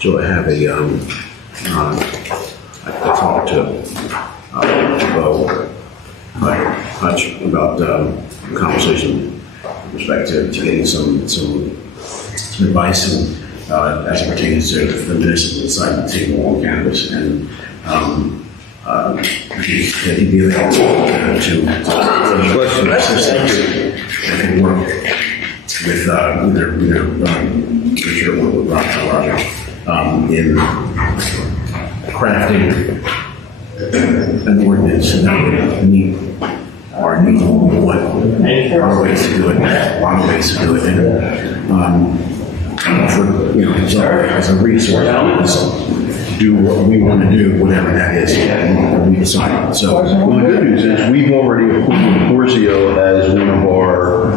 So I have I talked to Bo Hutch about conversation with respect to getting some advice and as it pertains to the municipal side of the table on campus, and he'd be available to assist that can work with either Richard or with Roger in crafting an ordinance that would meet our needs. What are ways to do it? A lot of ways to do it, and for as a resource, do what we want to do, whatever that is, and we decide. So, well, the good news is we've already appointed Porzio as one of our.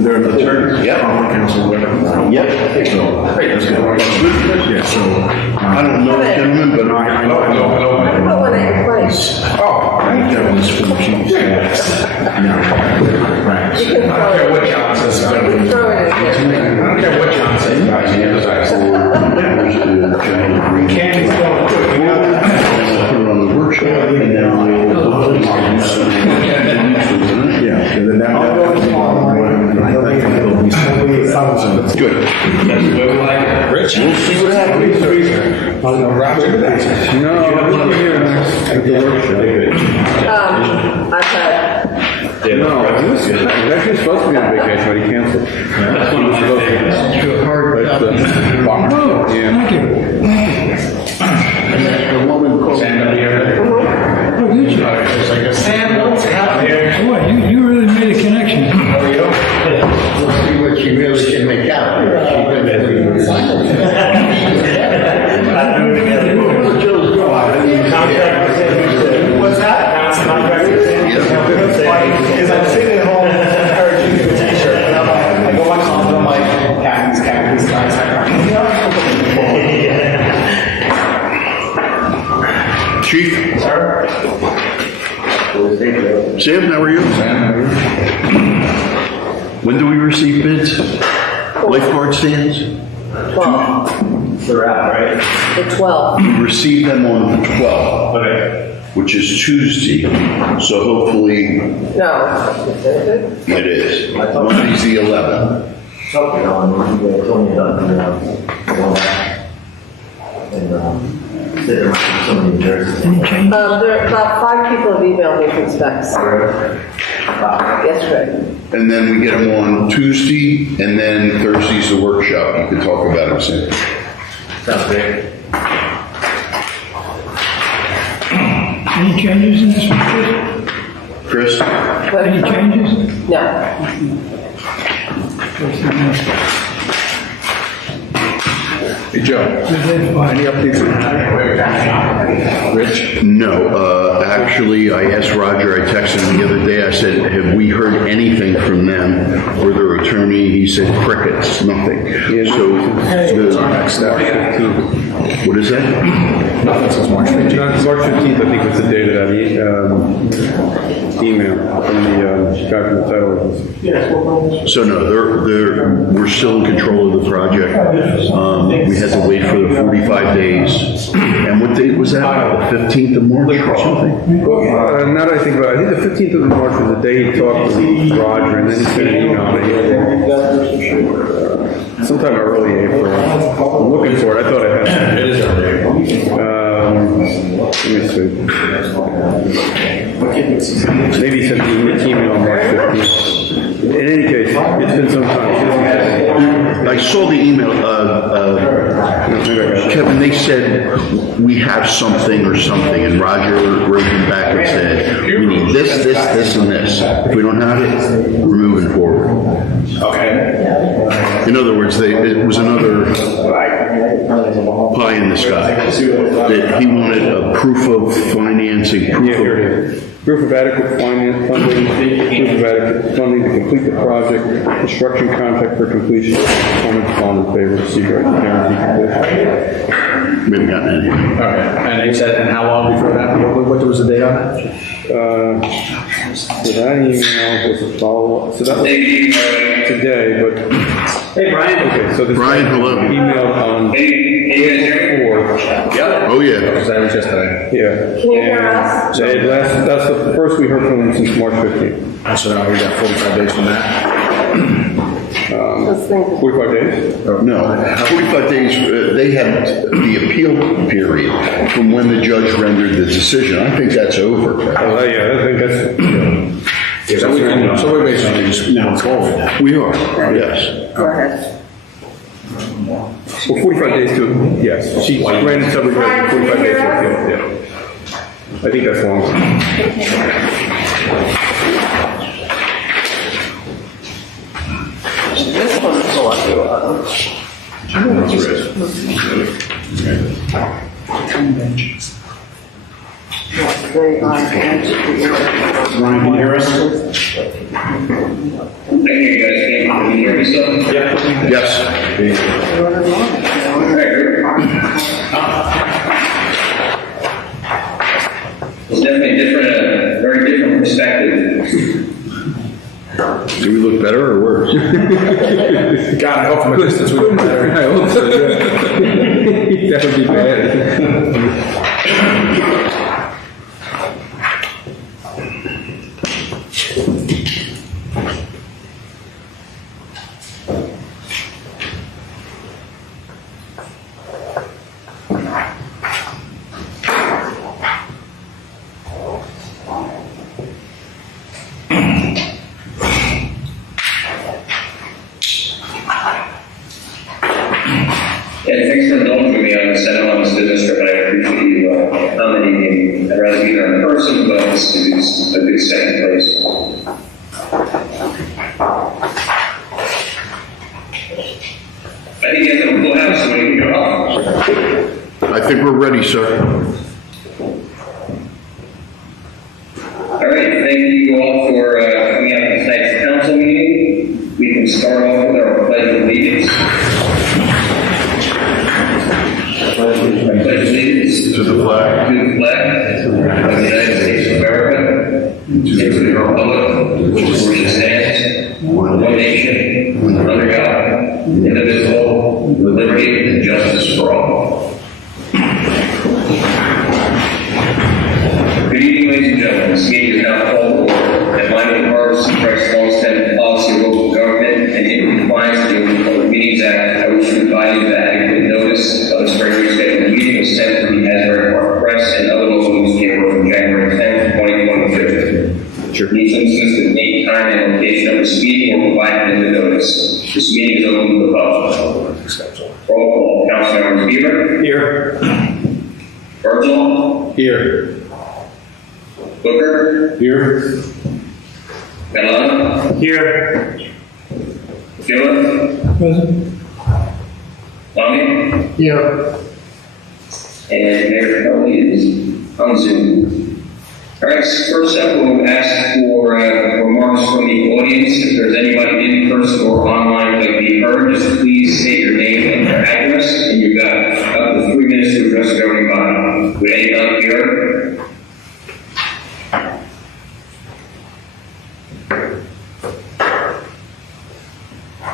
they're an attorney. Yep. Council, whatever. Yep. So, that's good. Yeah. So, I don't know, gentlemen, but I know. I put one at your place. I think that was for the chiefs. No, practice. You can throw it. What John says. You can throw it in here. I don't care what John says, guys, he emphasizes. Candy's going to put put it on the workshop, and then we'll. Yeah, and then that I think it'll be something. Good. Rich? We'll see what happens. No, I'll be here at the workshop. I've had, No, he was actually supposed to be on vacation, but he canceled. That's when he was supposed to. But, yeah. The woman called. Sam, here. Oh, did you? Sam, what's happening? Boy, you really made a connection. How are you? We'll see what she really can make out. What's that? Because I'm sitting at home encouraging you to take a shirt. And I'm like, I go watch something, I'm like, khakis, guys. Chief, Sir? Sam, how are you? When do we receive bids? Lifeguard stands? 12. They're out, right? The 12. We received them on the 12th, Okay. which is Tuesday, so hopefully No. it is. Monday's the 11th. Something on, you told me about some of the Jersey. Any change? There, about 5 people have emailed me from specs. Yesterday. And then we get them on Tuesday, and then Thursday's the workshop. You can talk about it, Sam. Sounds great. Any changes in this one, Chris? But, Any changes? no. Hey, Joe. Any updates on Rich? No, actually, I asked Roger, I texted him the other day, I said, have we heard anything from them or their attorney? He said crickets, nothing. So, Next step. what is that? Nothing since March 15th. March 15th, I think, was the date of that email from the guy from the title office. So no, we're still in control of the project. We had to wait for the 45 days. And what date was that? The 15th of March or something? Now that I think about it, I think the 15th of March was the day he talked to Roger, and then he sent an email that sometime early April. I'm looking for it. I thought I had it. It is early. Let me see. Maybe he sent the email on March 15th. In any case, it's been some time. I saw the email, Kevin, they said, we have something or something, and Roger wrote them back and said, we need this, and this. If we don't have it, we're moving forward. Okay. In other words, it was another pie in the sky. That he wanted a proof of financing, Yeah, here it is. Proof of adequate funding, proof of adequate funding to complete the project, construction contract for completion, performance bond in favor of Seabright to guarantee completion. We haven't gotten any. Okay. And he said, and how long before that? What was the date on that? So that email was a follow-up, so that was today, but Hey, Brian. Okay, so this. Brian, hello. Emailed on April 4th. Oh, yeah. That was yesterday. Yeah. Can you hear And us? that's the first we heard from them since March 15th. So now we got 45 days from that. Let's think. 45 days? No, 45 days, they had the appeal period from when the judge rendered the decision. I think that's over. Oh, yeah, I think that's, So we're basically just now forward now. We are, yes. Go ahead. well, 45 days to, yes. She granted summary judgment, 45 days to appeal, yeah. I think that's long. This one's a lot to, they are. Ryan, can you hear us? I hear you guys, can you hear me still? Yes. It's definitely different, a very different perspective. Do we look better or worse? God, I hope from a distance we look better. I hope so, yeah. That would be bad. And thanks for indulging me on this, I know on this business trip, I appreciate you accommodating. I'd rather be there in person, but this is a good second place. I think you have a full house, so we can go off. I think we're ready, sir. All right, thank you all for coming out to tonight's council meeting. We can start off with our pledge of allegiance. I pledge allegiance To the flag to the flag of the United States of America, and to the republic which stands, one nation, under God, indivisible, with liberty and justice for all. Good evening, ladies and gentlemen. This meeting is now called to order. In line with the Harvard Christ long-standing policy of local government and in compliance with the Public Meetings Act, I wish to advise you that adequate notice of this regularly scheduled meeting was sent to the Asbury Park Press and other local newspapers on January 10th, 2022. Each instance, the date, time, and location of this meeting were provided in the notice. This meeting is open to the public. Roll call. Councilmember Bieber. Here. Virgil. Here. Booker. Here. Galano. Here. Gillen. Present. Tommy. Here. And Mayor Kelly is on Zoom. All right, first up, we'll ask for remarks from the audience. If there's anybody in person or online that can be heard, just please state your name and your address, and you've got up to 3 minutes to address the governing body. Would anyone here?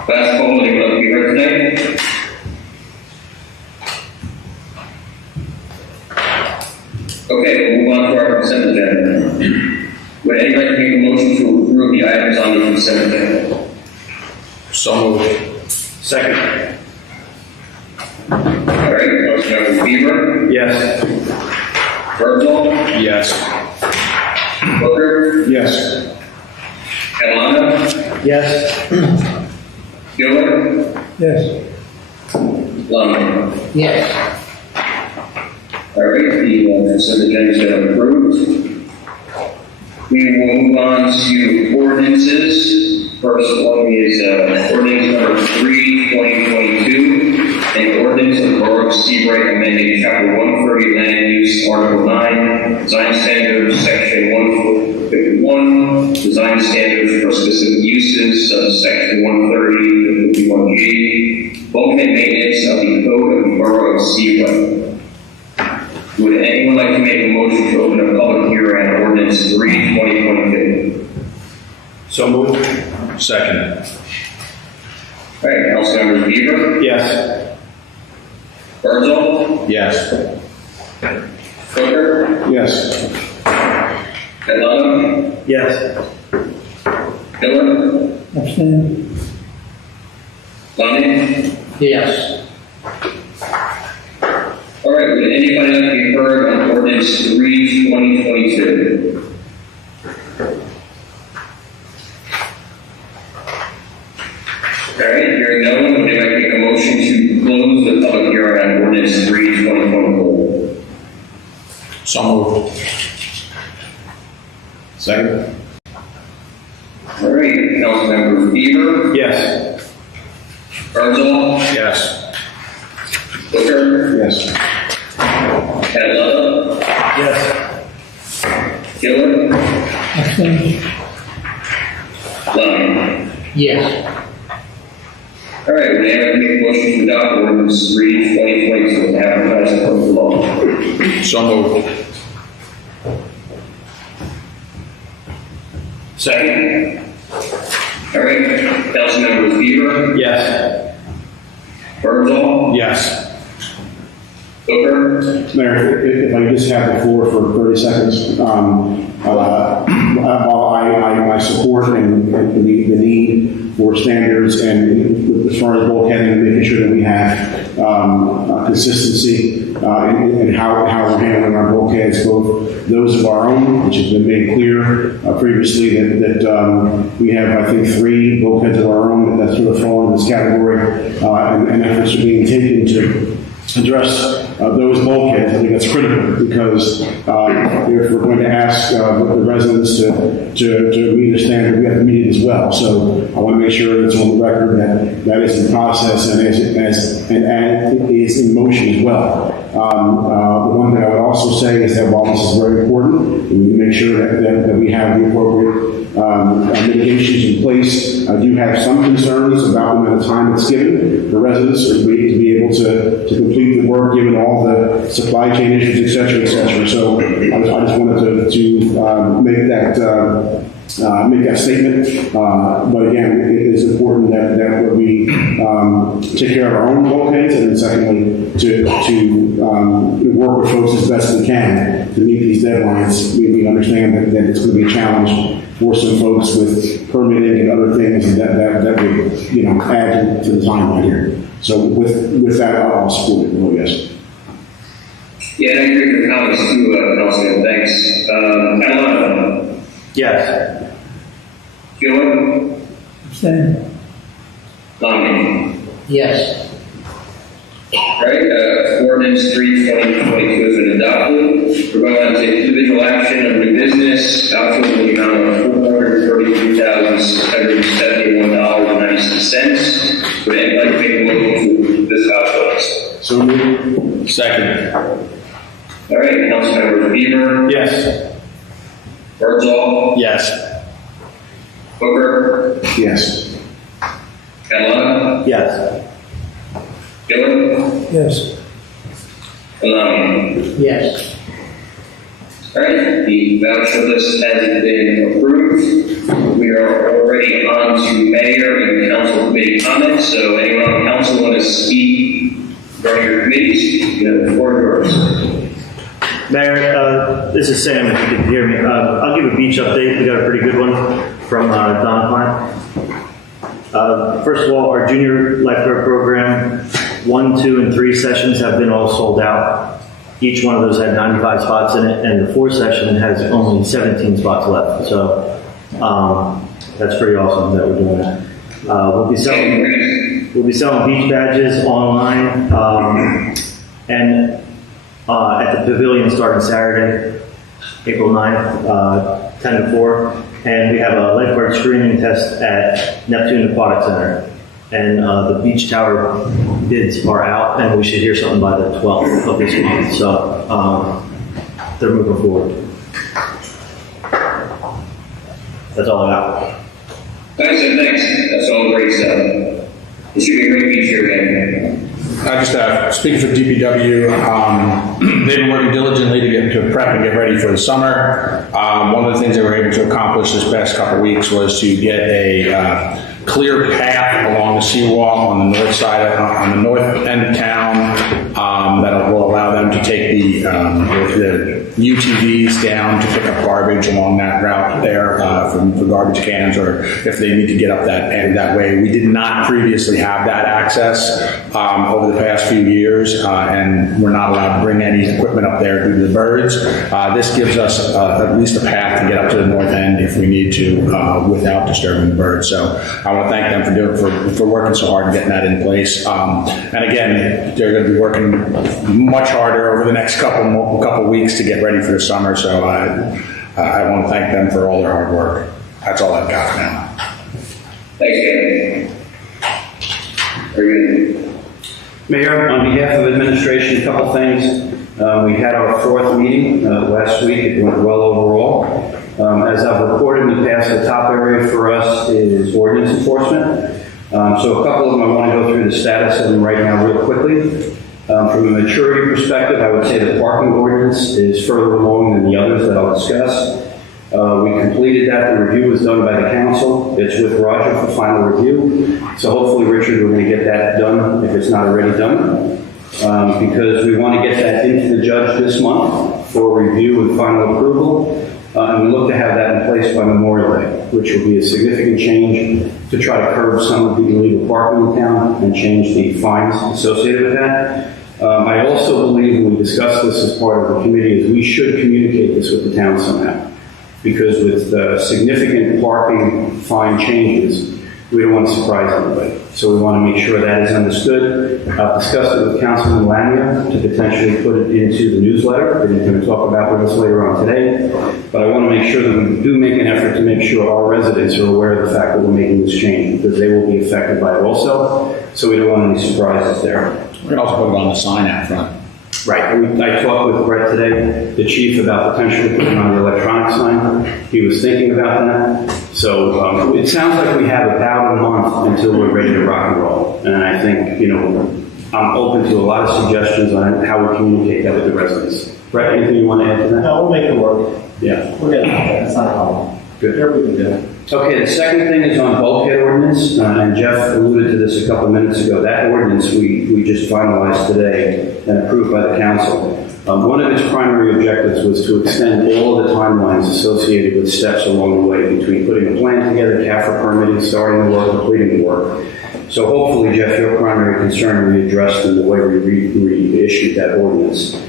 Last call, anyone to be heard tonight? Okay, we'll move on to our consent agenda. Would anybody make a motion to approve the items on the consent agenda? So moved. Second. All right, Councilmember Bieber, Yes. Virgil, Yes. Booker, Yes. Catalano, Yes. Gillen, Yes. Lund. Yes. All right, the consent agenda has been approved. We will move on to ordinances. First one is ordinance number 3, 2022, an ordinance of the Borough of Seabright amending Chapter 130 Land Use, Article 9, Design Standards, Section 151, Design Standards for Specific Uses, Section 130 to 51G, bulkhead maintenance of the Code of the Borough of Seabright. Would anyone like to make a motion to open a public hearing on ordinance 3, 2022? So moved. Second. All right, Beaver, Yes. Birdsall, Yes. Hooker, Yes. Catalano, Yes. Miller, Abstain. Lonnie. Yes. All right, would anybody like to be heard on ordinance 3/2022? All right, hearing no one, would anybody make a motion to close the public hearing on ordinance 3/2022? So moved. Second? All right, Councilmember Bieber, Yes. Birdsall, Yes. Hooker, Yes. Catalano, Yes. Gillen, Abstain. Lonnie. Yes. All right, would anybody make a motion to adopt ordinance 3/2022 and advertise it for the law? So moved. Second. All right, Councilmembers Bieber, Yes. Birdsall, Yes. Hooker, Mayor, if I could just have the floor for 30 seconds. While I support and the need for standards and as far as bulkheading and making sure that we have consistency in how we're handling our bulkheads, both those of our own, which has been made clear previously that we have, I think, 3 bulkheads of our own that sort of fall in this category, and efforts are being taken to address those bulkheads. I think that's critical because if we're going to ask the residents to meet a standard, we have to meet it as well. So I want to make sure it's on the record that is in process and is in motion as well. The one thing I would also say is that while this is very important, we need to make sure that we have the appropriate mitigations in place. I do have some concerns about the amount of time it's given for residents to be able to complete the work, given all the supply chain issues, et cetera, et cetera. So I just wanted to make that statement. But again, it is important that we take care of our own bulkheads, and then secondly, to work with folks as best we can to meet these deadlines. We understand that it's going to be a challenge for some folks with permitting and other things, and that would add to the timeline here. So with that, I'll support it. Oh, yes. Yeah, and I agree with your comments too, Councilman, thanks. Catalano, Yes. Gillen, Abstain. Lonnie. Yes. All right, ordinance 3/2022 has been adopted. We're going on to individual action of new business, voucher in the amount of $433,771.96. Would anybody make a motion to this voucher list? So moved. Second. All right, Councilmember Bieber, Yes. Birdsall, Yes. Hooker, Yes. Catalano, Yes. Gillen, Yes. and Lonnie. Yes. All right, the voucher list has been approved. We are already on to mayor and council committee comments, so anyone on council want to speak during your committees, you have the floor yours. Mayor, this is Sam, if you can hear me. I'll give a beach update. We got a pretty good one from Don Klein. First of all, our junior lifeguard program, 1, 2, and 3 sessions have been all sold out. Each one of those had 95 spots in it, and the 4th session has only 17 spots left. So that's pretty awesome that we're doing that. We'll be selling beach badges online, and at the pavilion starting Saturday, April 9th, 10 to 4. And we have a lifeguard screening test at Neptune Aquatic Center. And the beach tower bids are out, and we should hear something by the 12th of this month. So they're moving forward. That's all I got. Thanks. That's all great stuff. It should be a great beach here again. I just, speaking for DPW, they've been working diligently to get into prep and get ready for the summer. One of the things they were able to accomplish this past couple of weeks was to get a clear path along the seawall on the north side, on the north end of town, that will allow them to take the UTVs down to pick up garbage along that route there for garbage cans, or if they need to get up that way. We did not previously have that access over the past few years, and we're not allowed to bring any equipment up there due to the birds. This gives us at least a path to get up to the north end if we need to without disturbing the birds. So I want to thank them for working so hard and getting that in place. And again, they're going to be working much harder over the next couple weeks to get ready for the summer. So I want to thank them for all their hard work. That's all I've got now. Thanks, Kevin. Very good. Mayor, on behalf of administration, a couple things. We had our fourth meeting last week. It went well overall. As I've reported in the past, the top area for us is ordinance enforcement. So a couple of them, I want to go through the status of them right now real quickly. From a maturity perspective, I would say the parking ordinance is further along than the others that I'll discuss. We completed that. The review was done by the council. It's with Roger for final review. So hopefully, Richard, we're going to get that done if it's not already done. Because we want to get that into the judge this month for review and final approval. And we look to have that in place by Memorial Day, which will be a significant change to try to curb some of the illegal parking in town and change the fines associated with that. I also believe, when we discussed this as part of the committee, is we should communicate this with the town somehow. Because with significant parking fine changes, we don't want to surprise anybody. So we want to make sure that is understood. I've discussed it with Councilman Lamia to potentially put it into the newsletter, and he's going to talk about with us later on today. But I want to make sure that we do make an effort to make sure our residents are aware of the fact that we're making this change, because they will be affected by it also. So we don't want any surprises there. We can also put it on the sign out front. Right. I talked with Brett today, the chief, about potentially putting on the electronic sign. He was thinking about that. So it sounds like we have about a month until we're ready to rock and roll. And I think, I'm open to a lot of suggestions on how we communicate that with the residents. Brett, anything you want to add to that? No, we'll make it work. Yeah. We're getting there. That's not a problem. Good. Here we can do it. Okay, the second thing is on bulkhead ordinance, and Jeff alluded to this a couple minutes ago. That ordinance we just finalized today and approved by the council. One of its primary objectives was to extend all of the timelines associated with steps along the way between putting a plan together, CAFRA permitting, starting the work, completing the work. So hopefully, Jeff, your primary concern will be addressed in the way we reissued that ordinance.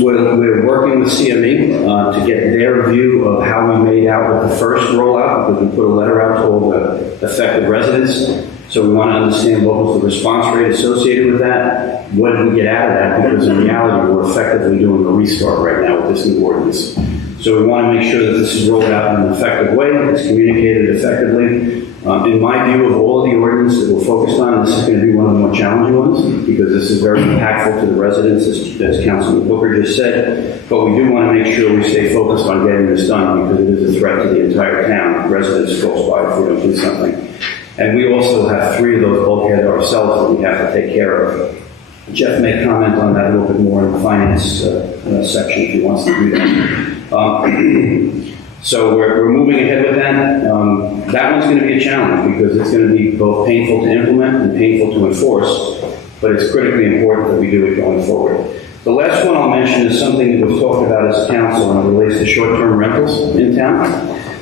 We're working with CME to get their view of how we made out with the first rollout, because we put a letter out to all the affected residents. So we want to understand what was the response rate associated with that. What did we get out of that? Because in reality, we're effectively doing a restart right now with this new ordinance. So we want to make sure that this is rolled out in an effective way, it's communicated effectively. In my view of all of the ordinances that we're focused on, this is going to be one of the more challenging ones, because this is very impactful to the residents, as Councilman Booker just said. But we do want to make sure we stay focused on getting this done, because it is a threat to the entire town. Residents close by if we don't do something. And we also have 3 of those bulkheads ourselves that we have to take care of. Jeff may comment on that a little bit more in the finance section if he wants to do that. So we're moving ahead with that. That one's going to be a challenge, because it's going to be both painful to implement and painful to enforce, but it's critically important that we do it going forward. The last one I'll mention is something that we've talked about as a council, and it relates to short-term rentals in town.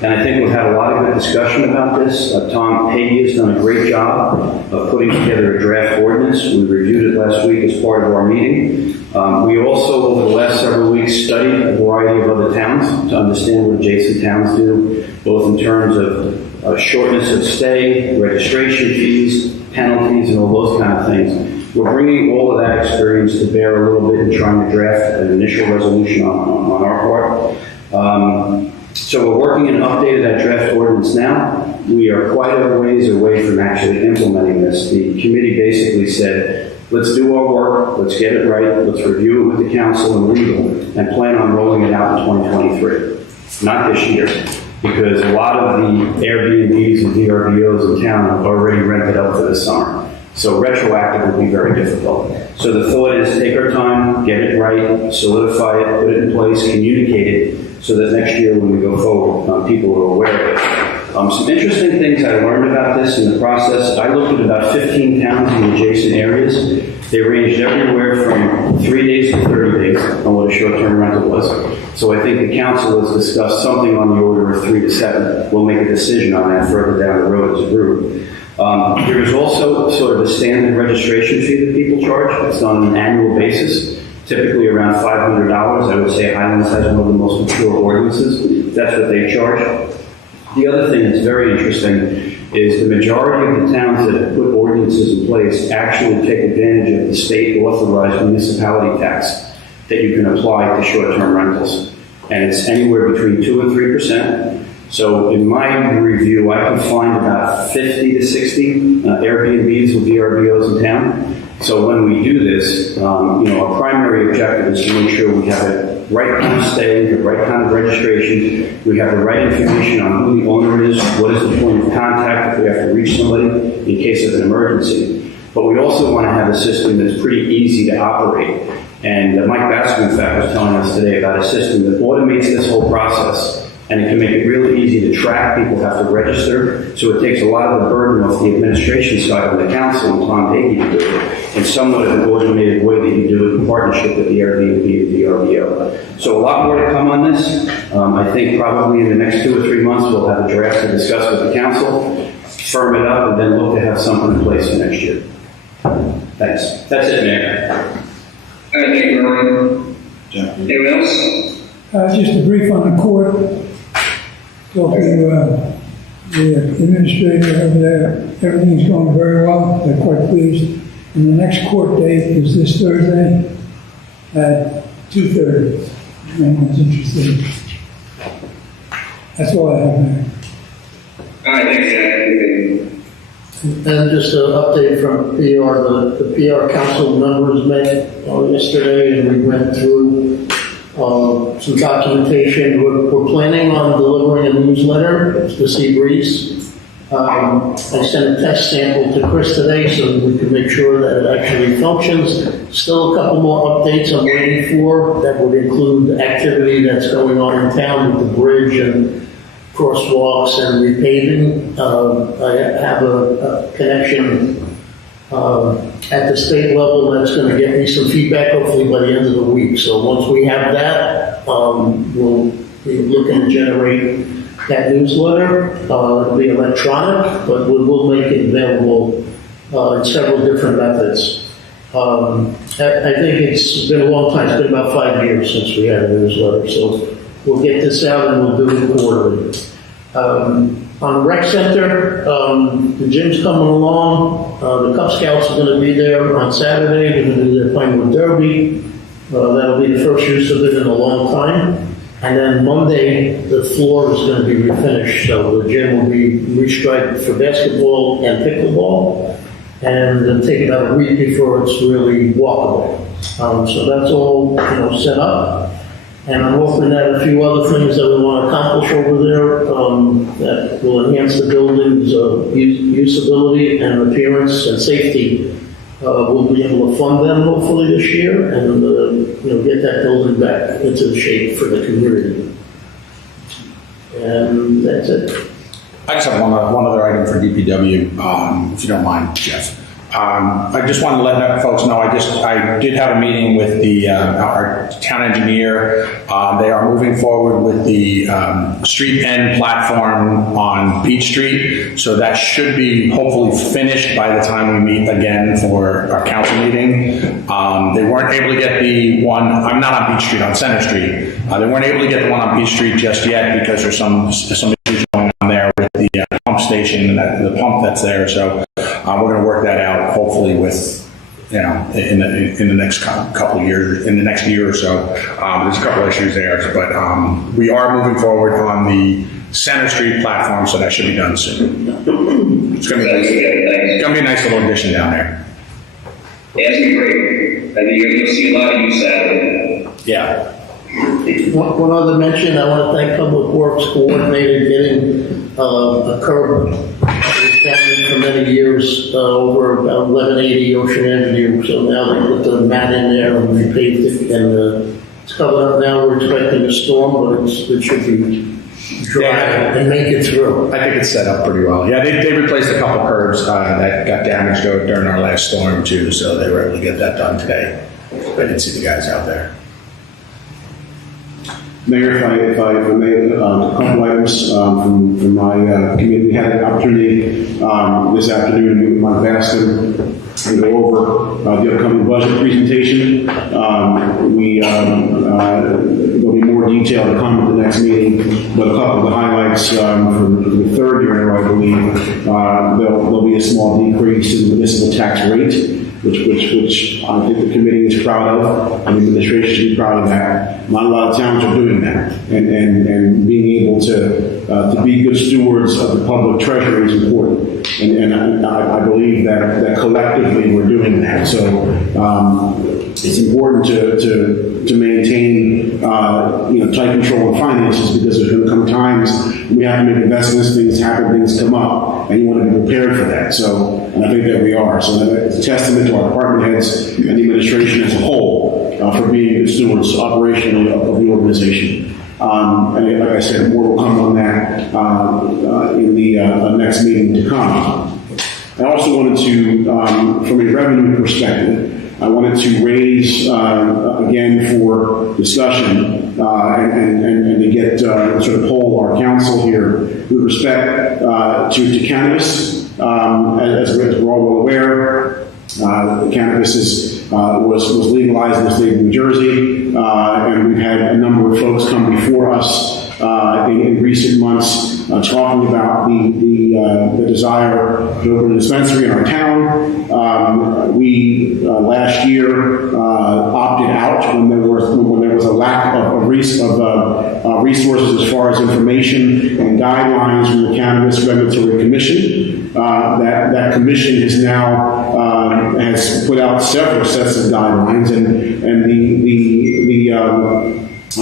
And I think we've had a lot of good discussion about this. Tom Hagee has done a great job of putting together a draft ordinance. We reviewed it last week as part of our meeting. We also, over the last several weeks, studied a variety of other towns to understand what adjacent towns do, both in terms of shortness of stay, registration fees, penalties, and all those kind of things. We're bringing all of that experience to bear a little bit in trying to draft an initial resolution on our part. So we're working on an update of that draft ordinance now. We are quite a ways away from actually implementing this. The committee basically said, let's do our work, let's get it right, let's review it with the council and legal, and plan on rolling it out in 2023. Not this year, because a lot of the Airbnbs and VRBOs in town have already rented up for the summer. So retroactive will be very difficult. So the thought is take our time, get it right, solidify it, put it in place, communicate it, so that next year when we go forward, people are aware of it. Some interesting things I learned about this in the process. I looked at about 15 towns in the adjacent areas. They ranged everywhere from 3 days to 30 days on what a short-term rental was. So I think the council has discussed something on the order of 3 to 7. We'll make a decision on that further down the road as a group. There is also sort of a standard registration fee that people charge. It's on an annual basis, typically around $500. I would say Highlands has one of the most mature ordinances. That's what they charge. The other thing that's very interesting is the majority of the towns that have put ordinances in place actually take advantage of the state authorized municipality tax that you can apply to short-term rentals. And it's anywhere between 2 and 3%. So in my review, I can find about 50 to 60 Airbnbs with VRBOs in town. So when we do this, our primary objective is to make sure we have the right kind of stay, the right kind of registration, we have the right information on who the owner is, what is the point of contact if we have to reach somebody in case of an emergency. But we also want to have a system that's pretty easy to operate. And Mike Baskin, in fact, was telling us today about a system that automates this whole process, and it can make it really easy to track. People have to register, so it takes a lot of the burden off the administration side of the council and Tom Hagee to do it in somewhat of an automated way that you do it in partnership with the Airbnb and the VRBO. So a lot more to come on this. I think probably in the next 2 or 3 months we'll have a draft to discuss with the council, firm it up, and then look to have something in place for next year. Thanks. That's it, Mayor. All right, thank you, Norman. Anyone else? Just a brief on the court. Talking to the administrator over there, everything's going very well. They're quite pleased. And the next court date is this Thursday at 2:30. If anyone's interested. That's all I have, Mayor. All right, thanks, Jack. And just an update from PR, the PR council members met yesterday, and we went through some documentation. We're planning on delivering a newsletter to Seabreeze. I sent a test sample to Chris today so we can make sure that it actually functions. Still a couple more updates I'm waiting for that would include activity that's going on in town with the bridge and crosswalks and repaving. I have a connection at the state level that's going to get me some feedback hopefully by the end of the week. So once we have that, we'll be looking to generate that newsletter. It'll be electronic, but we will make it available in several different methods. I think it's been a long time. It's been about 5 years since we had a newsletter. So we'll get this out and we'll do it quarterly. On the rec center, the gym's coming along. The Cub Scouts are going to be there on Saturday. They're going to do their Pinewood Derby. That'll be the first use of it in a long time. And then Monday, the floor is going to be refinished. So the gym will be restriped for basketball and pickleball. And it'll take about a week before it's really walkable. So that's all set up. And I'm hoping that a few other things that we want to accomplish over there that will enhance the building's usability and appearance and safety. We'll be able to fund them hopefully this year and get that building back into shape for the community. And that's it. I just have one other item for DPW, if you don't mind, Jeff. I just want to let folks know, I did have a meeting with our town engineer. They are moving forward with the street end platform on Peach Street. So that should be hopefully finished by the time we meet again for our council meeting. They weren't able to get the one, I'm not on Peach Street, on Center Street. They weren't able to get the one on Peach Street just yet because there's some issues going on there with the pump station and the pump that's there. So we're going to work that out hopefully with, in the next couple of years, in the next year or so. There's a couple of issues there, but we are moving forward on the Center Street platform, so that should be done soon. It's going to be a nice little addition down there. Yeah, it's going to be great. I think you'll see a lot of use out of it. Yeah. One other mention, I want to thank Public Works coordinated getting a curb down for many years over about 1180 Ocean Avenue. So now they put the mat in there and repaved it, and it's covered up now. We're expecting a storm, but it should be drive and make it through. I think it's set up pretty well. Yeah, they replaced a couple curbs that got damaged during our last storm too, so they were able to get that done today. I didn't see the guys out there. Mayor, if I may, a couple items from my committee. We had an opportunity this afternoon to meet with Mike Bascom and go over the upcoming budget presentation. There'll be more detail to come at the next meeting, but a couple of the highlights for the third year, I believe, there'll be a small decrease in the municipal tax rate, which I think the committee is proud of, and the administration should be proud of that. Not a lot of towns are doing that, and being able to be good stewards of the public treasury is important. And I believe that collectively we're doing that. So it's important to maintain tight control of finances, because there's going to come times when we have to make investments, things happen, things come up, and you want to be prepared for that. So, and I think that we are. So it's a testament to our department heads and the administration as a whole for being good stewards operationally of the organization. And like I said, more will come on that in the next meeting to come. I also wanted to, from a revenue perspective, I wanted to raise, again, for discussion and to get sort of poll our council here with respect to cannabis. As we're all well aware, cannabis was legalized in the state of New Jersey, and we've had a number of folks come before us in recent months talking about the desire to open a dispensary in our town. We last year opted out when there was a lack of resources as far as information and guidelines from the Cannabis Regulatory Commission. That commission is now has put out several sets of guidelines, and the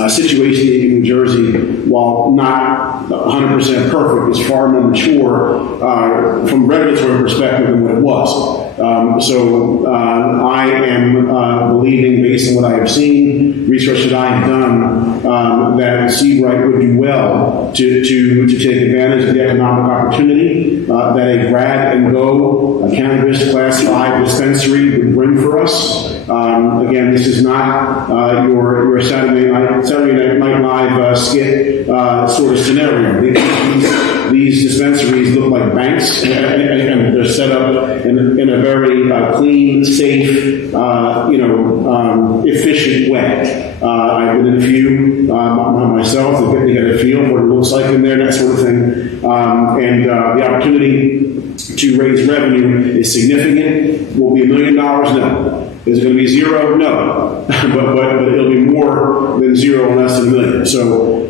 situation in New Jersey, while not 100% perfect, is far more mature from a regulatory perspective than what it was. So I am believing, based on what I have seen, research that I have done, that Seabright would do well to take advantage of the economic opportunity that a grab-and-go cannabis Class 5 dispensary would bring for us. Again, this is not your Saturday Night Live skit sort of scenario. These dispensaries look like banks, and they're set up in a very clean, safe, efficient way. I've been in a few myself to get a feel for what it looks like in there, that sort of thing. And the opportunity to raise revenue is significant. Will be $1 million? No. Is it going to be zero? No. but it'll be more than zero and less than $1 million. So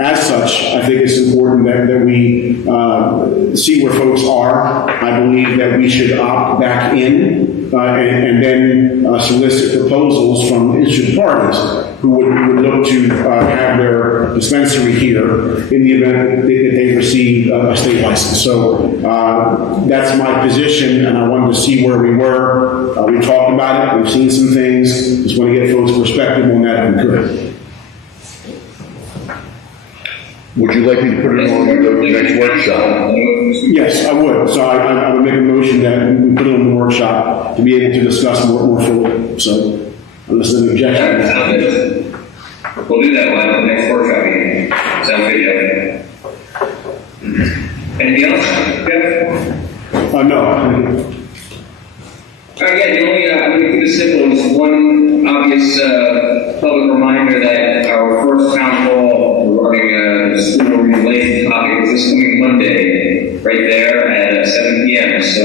as such, I think it's important that we see where folks are. I believe that we should opt back in and then solicit proposals from interested parties who would look to have their dispensary here in the event that they receive a state license. So that's my position, and I wanted to see where we were. We talked about it. We've seen some things. Just want to get folks' perspective on that if we could. Would you like me to put it on the next workshop? Yes, I would. So I would make a motion that we put it on the workshop to be able to discuss more fully. So unless there's an objection. Sounds good. We'll do that one at the next workshop meeting. Sounds good, Jeff. Anything else, Jeff? No. Yeah, the only, I'm going to keep it simple, is one obvious public reminder that our first town hall regarding the school related topic is this coming Monday, right there at 7 p.m. So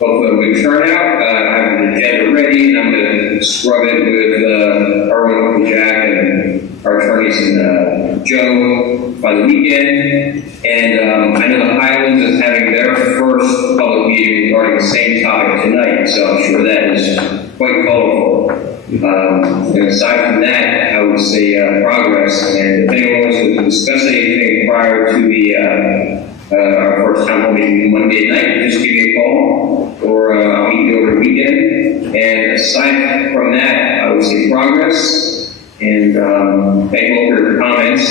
hopefully we turn out. I have the agenda ready, and I'm going to scrub it with Arwen, Jack, and our attorneys and Joe by the weekend. And I know the Highlands is having their first public meeting regarding the same topic tonight, so I'm sure that is quite colorful. And aside from that, I would say progress. And if anyone wants to discuss anything prior to the our first town hall meeting Monday night, just give me a call, or I'll meet you over the weekend. And aside from that, I would say progress. And thank you all for your comments.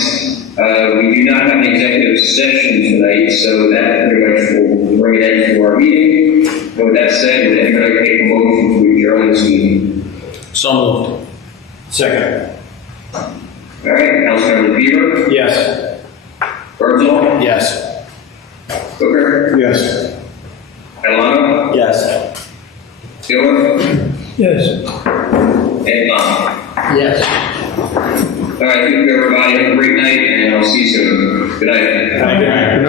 We do not have an executive session tonight, so that pretty much will bring it end to our meeting. And with that said, would anybody like to make a motion to adjourn this meeting? So moved. Second. All right, Councilmember Bieber, Yes. Herzl, Yes. Booker, Yes. Catalano, Yes. Taylor, Yes. and Lon. Yes. All right, thank you, everybody. Have a great night, and I'll see you soon. Good night. Good night.